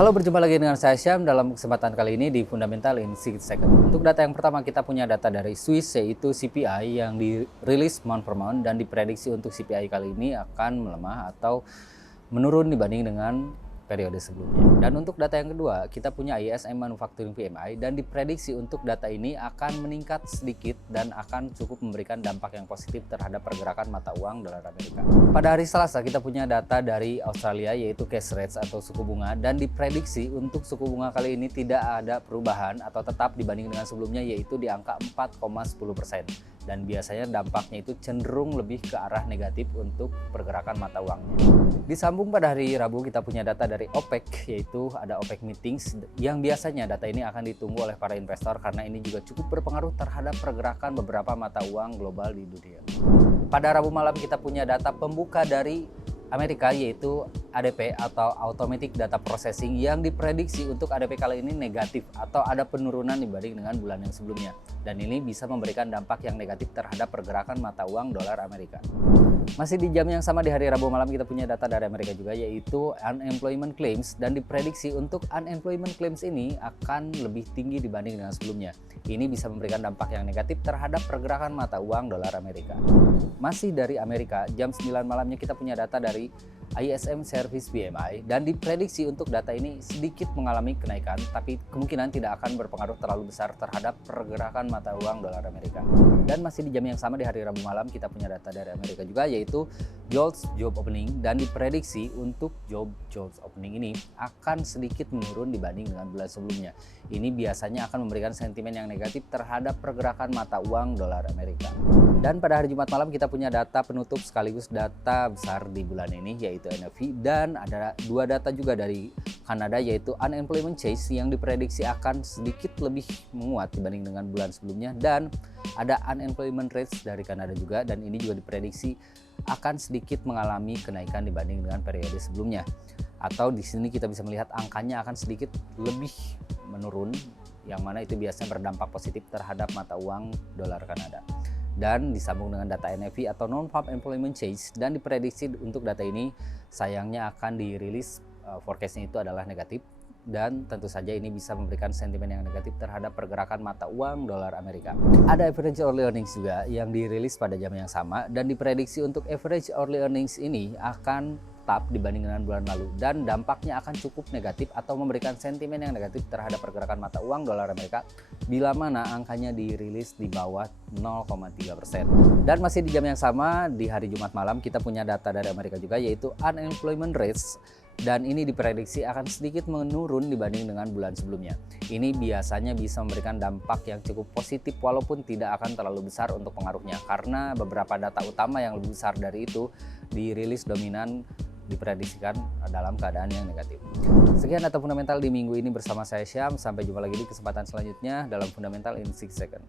Halo, berjumpa lagi dengan saya Syam dalam kesempatan kali ini di Fundamental in 6 Second. Untuk data yang pertama, kita punya data dari Swiss, yaitu CPI yang dirilis month per month, dan diprediksi untuk CPI kali ini akan melemah atau menurun dibanding dengan periode sebelumnya. Dan untuk data yang kedua, kita punya ISM Manufacturing PMI, dan diprediksi untuk data ini akan meningkat sedikit dan akan cukup memberikan dampak yang positif terhadap pergerakan mata uang dolar Amerika. Pada hari Selasa, kita punya data dari Australia, yaitu cash rates atau suku bunga, dan diprediksi untuk suku bunga kali ini tidak ada perubahan atau tetap dibanding dengan sebelumnya, yaitu di angka 4,10%. Dan biasanya dampaknya itu cenderung lebih ke arah negatif untuk pergerakan mata uangnya. Disambung pada hari Rabu, kita punya data dari OPEC, yaitu ada OPEC meetings yang biasanya data ini akan ditunggu oleh para investor karena ini juga cukup berpengaruh terhadap pergerakan beberapa mata uang global di dunia. Pada Rabu malam, kita punya data pembuka dari Amerika, yaitu ADP atau Automatic Data Processing, yang diprediksi untuk ADP kali ini negatif atau ada penurunan dibanding dengan bulan yang sebelumnya, dan ini bisa memberikan dampak yang negatif terhadap pergerakan mata uang dolar Amerika. Masih di jam yang sama di hari Rabu malam, kita punya data dari Amerika juga, yaitu Unemployment Claims, dan diprediksi untuk Unemployment Claims ini akan lebih tinggi dibanding dengan sebelumnya. Ini bisa memberikan dampak yang negatif terhadap pergerakan mata uang dolar Amerika. Masih dari Amerika, jam 9 malamnya kita punya data dari ISM Service PMI, dan diprediksi untuk data ini sedikit mengalami kenaikan, tapi kemungkinan tidak akan berpengaruh terlalu besar terhadap pergerakan mata uang dolar Amerika. Dan masih di jam yang sama di hari Rabu malam, kita punya data dari Amerika juga, yaitu JOLTS Job Opening, dan diprediksi untuk JOLTS Opening ini akan sedikit menurun dibanding dengan bulan sebelumnya. Ini biasanya akan memberikan sentimen yang negatif terhadap pergerakan mata uang dolar Amerika. Dan pada hari Jumat malam, kita punya data penutup sekaligus data besar di bulan ini, yaitu NFP, dan ada dua data juga dari Kanada, yaitu Unemployment Change yang diprediksi akan sedikit lebih menguat dibanding dengan bulan sebelumnya, dan ada Unemployment Rates dari Kanada juga, dan ini juga diprediksi akan sedikit mengalami kenaikan dibanding dengan periode sebelumnya. Atau di sini kita bisa melihat angkanya akan sedikit lebih menurun, yang mana itu biasanya berdampak positif terhadap mata uang dolar Kanada. Dan disambung dengan data NFP atau Non-Farm Employment Change, dan diprediksi untuk data ini sayangnya akan dirilis forecastnya itu adalah negatif, dan tentu saja ini bisa memberikan sentimen yang negatif terhadap pergerakan mata uang dolar Amerika. Ada average hourly earnings juga yang dirilis pada jam yang sama, dan diprediksi untuk average hourly earnings ini akan tetap dibanding dengan bulan lalu, dan dampaknya akan cukup negatif atau memberikan sentimen yang negatif terhadap pergerakan mata uang dolar Amerika bila mana angkanya dirilis di bawah 0,3%. Dan masih di jam yang sama di hari Jumat malam, kita punya data dari Amerika juga, yaitu Unemployment Rates, dan ini diprediksi akan sedikit menurun dibanding dengan bulan sebelumnya. Ini biasanya bisa memberikan dampak yang cukup positif walaupun tidak akan terlalu besar untuk pengaruhnya, karena beberapa data utama yang lebih besar dari itu dirilis dominan diprediksikan dalam keadaan yang negatif. Sekian data fundamental di minggu ini bersama saya Syam. Sampai jumpa lagi di kesempatan selanjutnya dalam Fundamental in 6 Second.